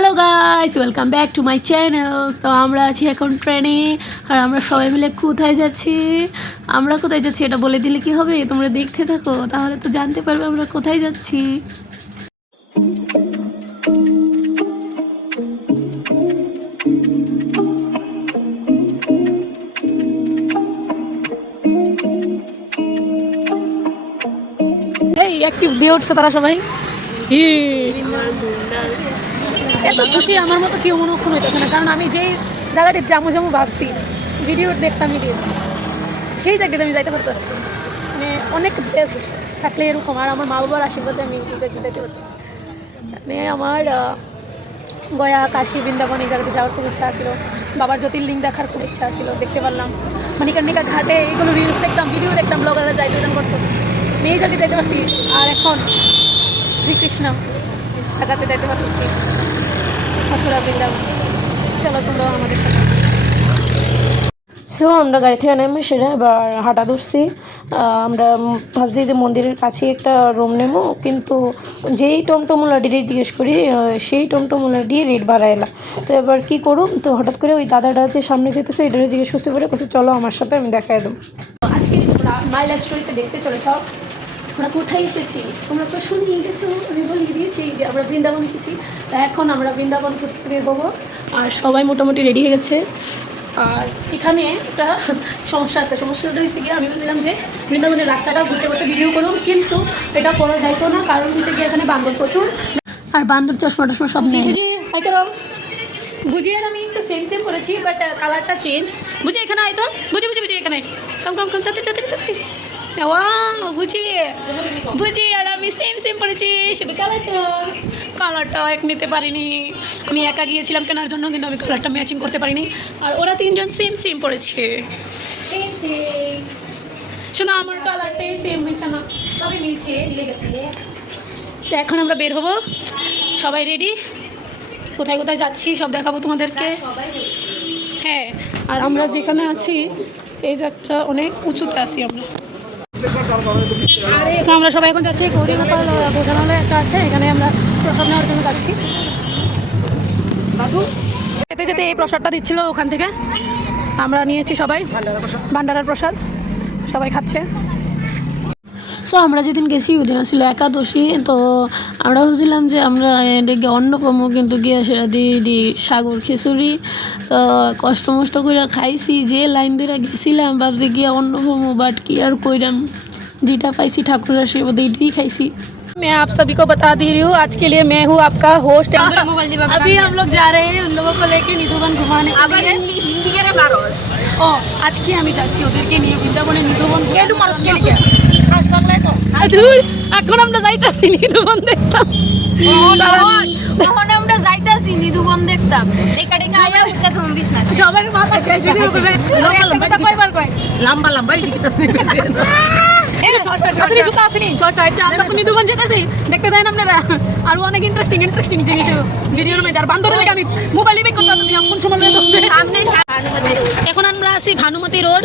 Hello guys, welcome back to my channel. তো আমরা আছি এখন ট্রেনে, আর আমরা সবাই মিলে কোথায় যাচ্ছি এটা বলে দিলে কি হবে? তোমরা দেখতে থাকো, তাহলে তো জানতে পারবে আমরা কোথায় যাচ্ছি। এই অ্যাক্টিভ দিয়ে উঠছে তারা সবাই। এত খুশি আমার মতো কেউ মনে হইতেছে না, কারণ আমি যেই জায়গাটি জামু জামু ভাবছি, ভিডিও দেখতাম সেই জায়গাতে আমি যাইতে পারতেছি। মানে অনেক বেস্ট থাকলে এরকম, আর আমার মা বাবার আশীর্বাদে আমি যেতে পারতেছি। মানে আমার গয়া, কাশী, বৃন্দাবন এই জায়গাতে যাওয়ার খুব ইচ্ছা ছিল। বাবার জ্যোতির্লিঙ্গ দেখার খুব ইচ্ছা ছিল, দেখতে পারলাম। মণিকর্ণিকা ঘাটে এইগুলো রিলস দেখতাম, ভিডিও দেখতাম, ব্লগাররা যাইতে করতো, আমি এই জায়গায় যেতে পারছি। আর এখন শ্রীকৃষ্ণ জায়গাতে যেতে পারতেছি, মথুরা, বৃন্দাবন। চলো তোমরা আমাদের সাথে। সো আমরা গাড়ি থেকে নেমে সেটা এবার হাঁটা ধরছি। আমরা ভাবছি যে মন্দিরের কাছে একটা রুম নেবো, কিন্তু যেই টমটমওয়ালাটিরে জিজ্ঞেস করি, সেই টমটমওয়ালাটি রেট ভাড়া এলাম। তো এবার কী করুম, তো হঠাৎ করে ওই দাদাটা যে সামনে যেতেছে এটারে জিজ্ঞেস করতে পারে, কোথায় চলো আমার সাথে, আমি দেখাই দেবো। আজকে তোমরা মাই লাইফ স্টোরিতে দেখতে চলেছ আমরা কোথায় এসেছি। তোমরা তো শুনিয়ে গেছো, আমি বলিয়ে দিয়েছি যে আমরা বৃন্দাবন এসেছি। তা এখন আমরা বৃন্দাবন ঘুরতে বেরোবো, আর সবাই মোটামুটি রেডি হয়ে গেছে। আর এখানে একটা সমস্যা আছে, সমস্যাটা হয়েছে গিয়ে আমি বলছিলাম যে বৃন্দাবনের রাস্তাটা ঘুরতে ঘুরতে ভিডিও করুন, কিন্তু এটা করা যাইতো না, কারণ হচ্ছে গিয়ে এখানে বান্দর প্রচুর, আর বান্দর চশমা টশমা সব নেই। বুঝি আর আমি একটু সেম করেছি, বাট কালারটা চেঞ্জ। বুঝি এখানে আয় তো, বুঝি এখানে কম বুঝি আর আমি সেম পড়েছি, শুধু কালারটা এক নিতে পারিনি। আমি একা গিয়েছিলাম কেনার জন্য, কিন্তু আমি কালারটা ম্যাচিং করতে পারিনি, আর ওরা তিনজন সেম পড়েছে। শোনো, আমার কালারটাই সেম হয়েছে না, তবে মিলে গেছে। তো এখন আমরা বের হবো, সবাই রেডি, কোথায় কোথায় যাচ্ছি সব দেখাবো তোমাদেরকে। হ্যাঁ, আর আমরা যেখানে আছি এই জায়গাটা অনেক উঁচুতে আছি আমরা। তো আমরা সবাই এখন যাচ্ছি গৌরীগোপাল ভোজনালয় একটা আছে, এখানে আমরা প্রসাদ নেওয়ার জন্য যাচ্ছি। যেতে যেতে এই প্রসাদটা দিচ্ছিল ওখান থেকে, আমরা নিয়েছি সবাই ভান্ডারার প্রসাদ, সবাই খাচ্ছে। সো আমরা যেদিন গেছি ওই দিন ছিল একাদশী, তো আমরা ভাবছিলাম যে আমরা এদিকে অন্ন পাবো, কিন্তু গিয়ে সেটা দি সাগর খিচুড়ি কষ্ট মষ্ট করে খাইছি। যে লাইন ধরে গেছিলাম ভাবছি গিয়ে অন্ন পাবো, বাট কি আর কইরাম, যেটা পাইছি ঠাকুরের আশীর্বাদ এইটাই খাইছি। मैं आप सभी को बता दे रही हूँ, आज के लिए मैं हूँ आपका होस्ट। अभी हम लोग जा रहे हैं उन लोगों को लेके निधुवन घुमाने के लिए। ও আজকে আমি যাচ্ছি ওদেরকে নিয়ে বৃন্দাবনে নিধুবন। এখন আমরা যাইতাছি নিধুবন দেখতাম, আমরা যাইতাছি নিধুবন দেখতাম। সবার মাথা শেষ হয়ে যাবে, কয়বার কয় লম্বা লম্বা নিধুবন যেতেছি, দেখতে দেন আপনারা। আরো অনেক ইন্টারেস্টিং জিনিস ভিডিওর মধ্যে। আর বান্দর লাগে আমি মোবাইলে বেক করতে পারছি কোন সময়। এখন আমরা আছি ভানুমতি রোড।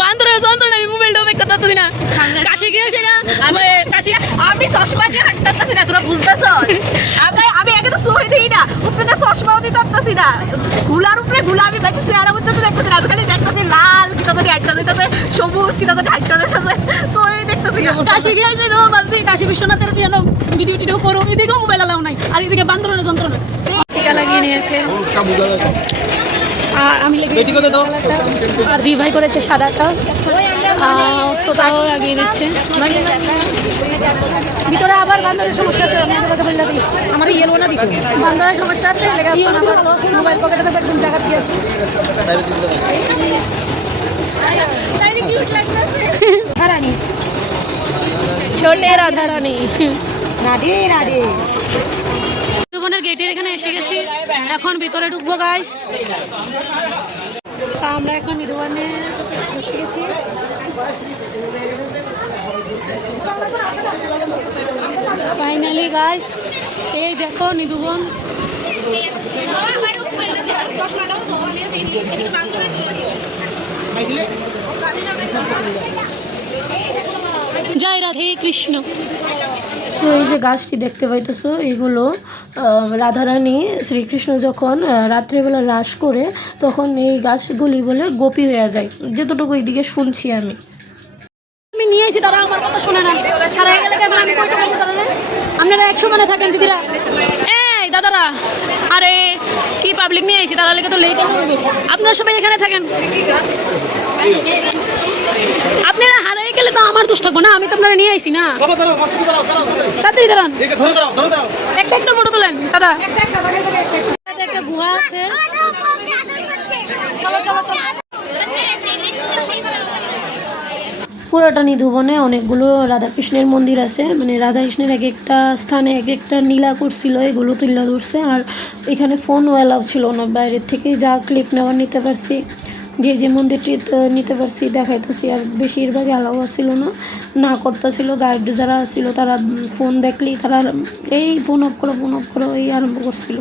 বান্দরের যন্ত্রণা আমি মোবাইলটা বেক করতে পারছি না। কাশি গিয়েছে না, আমি চশমা দিয়ে হাঁটতেছি না, তোরা বুঝতেছ? আমি আগে তো সই দিই না, উপরে তো চশমাও দিতে পারতেছি না। গুলার উপরে গুলা আমি বেঁচে চেহারা পর্যন্ত দেখতেছি না, আমি খালি দেখতেছি লাল কিতা জানি হাঁটতে যেতেছে, সবুজ কিতা জানি হাঁটতে যেতেছে, সই দেখতেছি না। কাশি গিয়েছে না, ভাবছি কাশী বিশ্বনাথের পিয়ানো ভিডিও টিডিও করো, এদিকেও মোবাইল আলাও নাই, আর এদিকে বান্দরের যন্ত্রণা টিকা লাগিয়ে নিয়েছে। আমি আর দি ভাই করেছে সাদাটা, তো তাও লাগিয়ে দিচ্ছে। ভিতরে আবার বান্দরের সমস্যা আছে, আমি তোমাকে বললে দিই আমার ইয়েলো না দিতে বান্দরের সমস্যা আছে, মোবাইল পকেটে থাকবে একদম জায়গা দিয়ে। ছোটে রাধা রানী, রাধে রাধে। নিধুবনের গেটের এখানে এসে গেছি, এখন ভিতরে ঢুকবো গাইস। আমরা এখন নিধুবনে এসে গেছি। ফাইনালি গাইস, এই দেখো নিধুবন। জয় রাধে কৃষ্ণ। তো এই যে গাছটি দেখতে পাইতেছো, এগুলো রাধারানী শ্রীকৃষ্ণ যখন রাত্রিবেলা রাস করে তখন এই গাছগুলি বলে গোপী হয়ে যায়, যেতটুকু এইদিকে শুনছি আমি নিয়ে এসেছি। তারা আমার কথা শোনে না, সারা গেলে কেন আমি কইটা বলতে পারি না। আপনারা 100 মানে থাকেন দিদিরা, এই দাদারা, আরে কি পাবলিক নিয়ে এসেছি, তারা লেগে তো লেট হবে। আপনারা সবাই এখানে থাকেন, আপনারা হারিয়ে গেলে তো আমার দোষ থাকবো না, আমি তো আপনারা নিয়ে আইসি না। তাড়াতাড়ি দাঁড়ান, একটা একটা ফটো তোলেন দাদা। একটা গুহা আছে, পুরাটা নিধুবনে অনেকগুলো রাধাকৃষ্ণের মন্দির আছে, মানে রাধাকৃষ্ণের এক একটা স্থানে এক একটা নীলা করছিল, এগুলো তুলে ধরছে। আর এখানে ফোনও অ্যালাউ ছিল না, বাইরের থেকে যা ক্লিপ নেওয়ার নিতে পারছি, যে যে মন্দিরটি নিতে পারছি দেখাইতেছি। আর বেশিরভাগ অ্যালাউ ছিল না, না করতেছিল। গাইড যারা ছিল তারা ফোন দেখলেই তারা এই ফোন অফ করো এই আরম্ভ করছিল।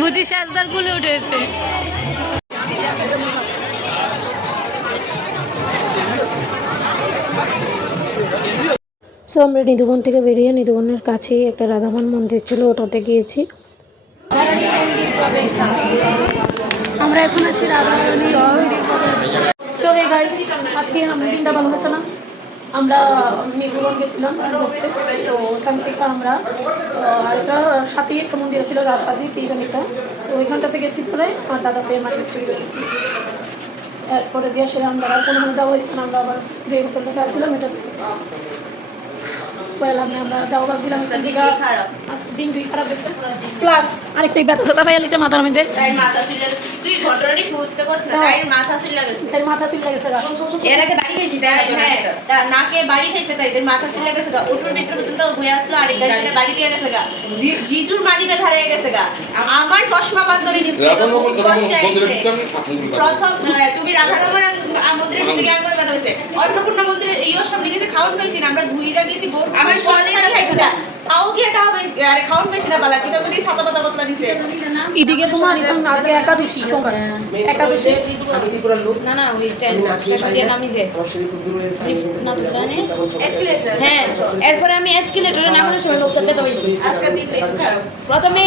বুঝি সাজদার গুলো উঠেছে। সো আমরা নিধুবন থেকে বেরিয়ে নিধুবনের কাছেই একটা রাধামান মন্দির ছিল, ওটাতে গিয়েছি। আমরা এখন আছি রাধারানী মন্দির। তো হে গাইস, আজকে আমরা দিনটা ভালো গেছে না, আমরা নিধুবন গেছিলাম ঘুরতে। তো ওখান থেকে আমরা একটা সাথেই একটা মন্দির ছিল রাতবাজি পিজানিটা, তো ওইখানটাতে গেছি পরে আমার দাদা পেয়ে মাটির চুরি করেছি। এরপরে দিয়ে আসলে আমরা আর কোনোখানে যাওয়া হয়েছে না, আমরা আবার যে হোটেলটাতে আসছিলাম এটাতে আমরা যাওয়া ভাবছিলাম। দিন দুই খারাপ গেছে, প্লাস আরেকটা ব্যথা পাই আলিছে মাথার মধ্যে, মাথা চুল গেছে। এর আগে বাড়ি হয়েছি নাকে বাড়ি হয়েছে, তাই মাথা চুল গেছে গা, ওটুর ভিতরে পর্যন্ত বয়ে আসলো, আরেক গাড়িতে বাড়ি দিয়ে গেছে গা, জিজুর মাটি ব্যথা হয়ে গেছে গা, আমার চশমা বান্ধবী প্রথম তুমি রাধারমণ মন্দিরের ভিতরে গিয়ে করে ব্যথা হয়েছে, অন্নপূর্ণা মন্দিরে এইও সামনে গেছে খাওয়ান পাইছি না, আমরা ঘুরিরা গেছি আমার সলে খাইটা তাও কি এটা হবে, আরে খাওয়ান পাইছি না বালা কিটা বুঝি ছাতা পাতা বদলা দিছে। এদিকে তোমার এখন আজকে একাদশী, সোমবার একাদশী না না ওই ট্রেন দিয়ে নামি যায় না তো জানে এসকেলেটর। হ্যাঁ এরপর আমি এসকেলেটরে নামানোর সময় লোকটা দেখতে পাইছি। আজকে দিন এই তো খারাপ, প্রথমে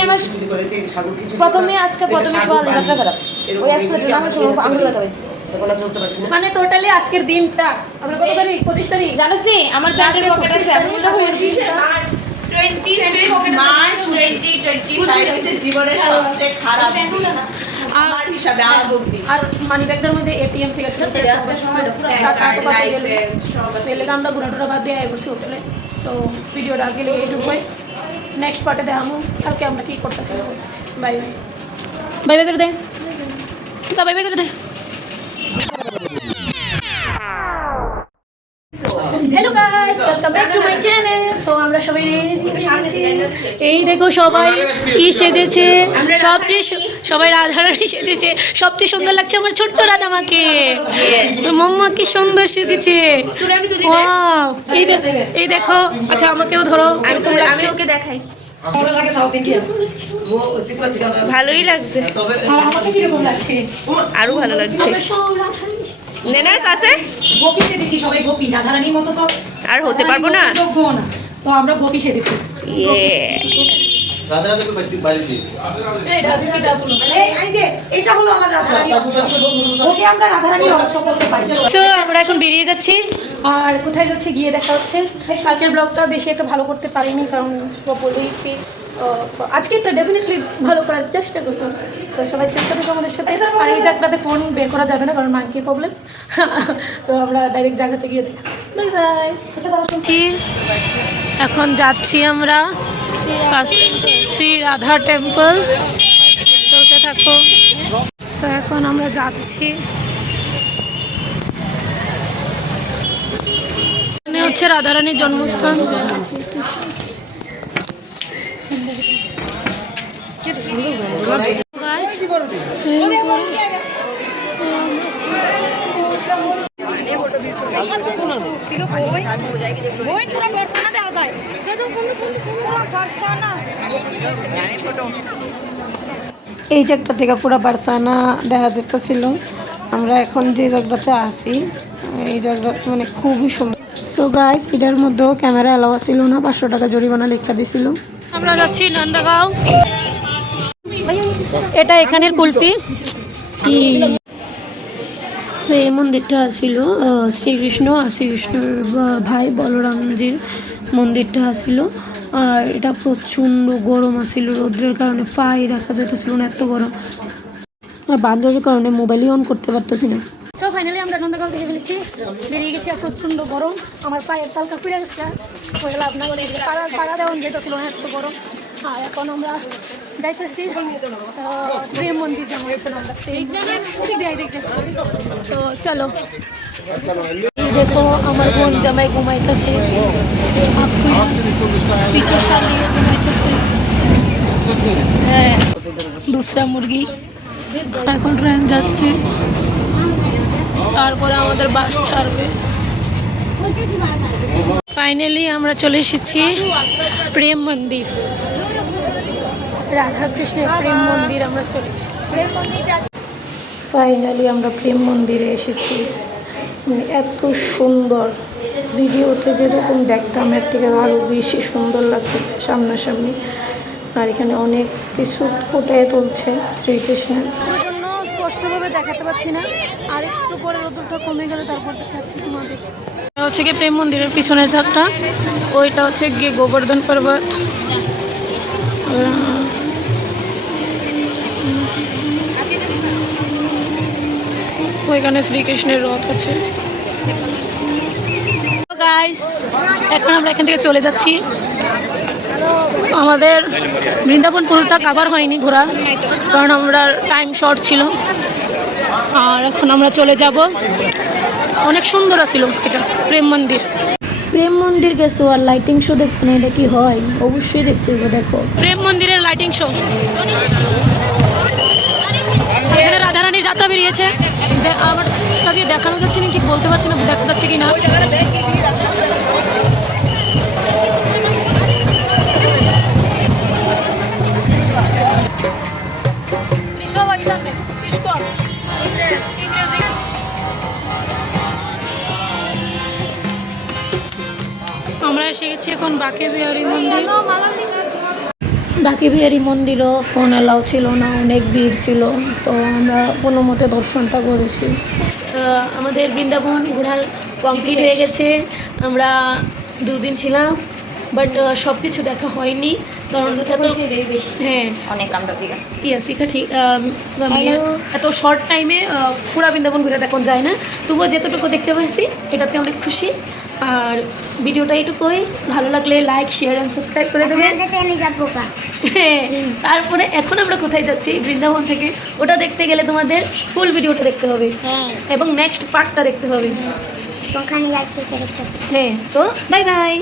সোয়ালে যাত্রা খারাপ, ওই এসকেলেটরে নামানোর সময় আমি কথা পাইছি। মানে টোটালি আজকের দিনটা আমরা কত তারিখ 25 তারিখ জানোস নি আমার ব্যাগের পকেটে আছে 25 মার্চ 2025 হচ্ছে জীবনের সবচেয়ে খারাপ আমার হিসাবে আজ অবধি। আর মানি ব্যাগটার মধ্যে এটিএম থেকে আমরা ঘোরাটোরা বাদ দিয়ে আই বসে হোটেলে। তো ভিডিওটা আজকে লেগে এইটুকুই, নেক্সট পার্টে দেখাবো কালকে আমরা কী করতেছি না করতেছি। বাই বাই, বাই বাই করে দে, তা বাই বাই করে দে। Hello guys, welcome back to my channel. So আমরা সবাই এই দেখো সবাই কি সেজেছে, সবাই রাধারানী সেজেছে। সবচেয়ে সুন্দর লাগছে আমার ছোট্ট রাধামাকে, মাম্মা কি সুন্দর সেজেছে। ওয়াও, এই দেখো। আচ্ছা আমাকেও ধরো, আমি ওকে দেখাই। ভালোই লাগছে, আরো ভালো লাগছে। নেনাস আছে গোপী সেজেছি সবাই, গোপী রাধারানীর মতো তো আর হতে পারবো না, তো আমরা গোপী সেজেছি। এটা হলো আমার রাধারানী, ওকে আমরা রাধারানী অংশ করতে পারি। সো আমরা এখন বেরিয়ে যাচ্ছি, আর কোথায় যাচ্ছি গিয়ে দেখা হচ্ছে। কালকের ব্লগটা বেশি একটা ভালো করতে পারিনি, কারণ বলেইছি আজকে একটা ডেফিনেটলি ভালো করার চেষ্টা করবো। তো সবাই চেষ্টা করবো আমাদের সাথে। আর এই জায়গাটাতে ফোন বের করা যাবে না, কারণ মাংকির প্রবলেম। তো আমরা ডাইরেক্ট জায়গাতে গিয়ে দেখা হচ্ছে। Bye bye. এখন যাচ্ছি আমরা শ্রী রাধা টেম্পল, চলতে থাকো। তো এখন আমরা যাচ্ছি, এখানে হচ্ছে রাধারানীর জন্মস্থান। এই জায়গাটা থেকে পুরো বার্সানা দেখা যেতেছিল। আমরা এখন যে জায়গাটাতে আছি এই জায়গাটা মানে খুবই সুন্দর। সো গাইস এটার মধ্যেও ক্যামেরা অ্যালাউ ছিল না, 500 টাকা জরিমানা লেখা দিছিল। আমরা যাচ্ছি নন্দগাঁও। এটা এখানের কুলফি। সো এই মন্দিরটা ছিল শ্রীকৃষ্ণ আর শ্রীকৃষ্ণের ভাই বলরামজির মন্দিরটা ছিল। আর এটা প্রচণ্ড গরম আছিল, রৌদ্রের কারণে পায়ে রাখা যেতেছিল না, এত গরম। আর বান্ধবের কারণে মোবাইলই অন করতে পারতেছি না। সো ফাইনালি আমরা নন্দগাঁও থেকে ফেলেছি, বেরিয়ে গেছি। আর প্রচণ্ড গরম, আমার পায়ের তালকা ফিরে গেছে, ওইগুলো আপনার পাড়া দেওয়ান যেতেছিল না, এত গরম। আর এখন আমরা যাইতেছি প্রেম মন্দির যাবো। এখন আমরা দেখতে, তো চলো। দেখো আমার বোন জামাই ঘুমাইতেছে, পিছে শালিয়ে ঘুমাইতেছে। হ্যাঁ, দুসরা মুরগি। এখন ট্রেন যাচ্ছে, তারপরে আমাদের বাস ছাড়বে। ফাইনালি আমরা চলে এসেছি প্রেম মন্দির, রাধা কৃষ্ণের প্রেম মন্দির আমরা চলে এসেছি। ফাইনালি আমরা প্রেম মন্দিরে এসেছি। এত সুন্দর, ভিডিওতে যেরকম দেখতাম এর থেকে আরও বেশি সুন্দর লাগতেছে সামনাসামনি। আর এখানে অনেক কিছু ফুটিয়ে তুলছে শ্রীকৃষ্ণের জন্য, স্পষ্টভাবে দেখাতে পাচ্ছি না। আর একটু পরে রোদটা কমে গেলে তারপর দেখাচ্ছি তোমাদের। হচ্ছে গিয়ে প্রেম মন্দিরের পিছনের ঝাঁকটা, ওইটা হচ্ছে গিয়ে গোবর্ধন পর্বত। ওইখানে শ্রীকৃষ্ণের রথ আছে। গাইস এখন আমরা এখান থেকে চলে যাচ্ছি। আমাদের বৃন্দাবন পুরোটা কাভার হয়নি ঘোরা, কারণ আমরা টাইম শর্ট ছিল। আর এখন আমরা চলে যাব। অনেক সুন্দর ছিল এটা প্রেম মন্দির। প্রেম মন্দির গেছো আর লাইটিং শো দেখতে না, এটা কি হয়? অবশ্যই দেখতে হবে। দেখো প্রেম মন্দিরের লাইটিং শো। এখানে রাধারানীর যাত্রা বেরিয়েছে, আমার তাকে দেখানো যাচ্ছে না, ঠিক বলতে পারছি না দেখা যাচ্ছে কি না। আমরা এসে গেছি এখন বাঁকে বিহারী মন্দির। বাঁকে বিহারী মন্দিরও ফোন অ্যালাউ ছিল না, অনেক ভিড় ছিল। তো আমরা কোনো মতে দর্শনটা করেছি। আমাদের বৃন্দাবন ঘোরার কমপ্লিট হয়ে গেছে। আমরা 2 দিন ছিলাম, বাট সব কিছু দেখা হয়নি, কারণ হ্যাঁ অনেক আমরা ইয়েস এটা ঠিক। এত শর্ট টাইমে পুরা বৃন্দাবন ঘুরে দেখা যায় না, তবুও যেতটুকু দেখতে পারছি এটাতে অনেক খুশি। আর ভিডিওটা এইটুকুই, ভালো লাগলে লাইক শেয়ার অ্যান্ড সাবস্ক্রাইব করে দেবেন। হ্যাঁ, তারপরে এখন আমরা কোথায় যাচ্ছি বৃন্দাবন থেকে, ওটা দেখতে গেলে তোমাদের ফুল ভিডিওটা দেখতে হবে এবং নেক্সট পার্টটা দেখতে হবে। হ্যাঁ, সো বাই বাই।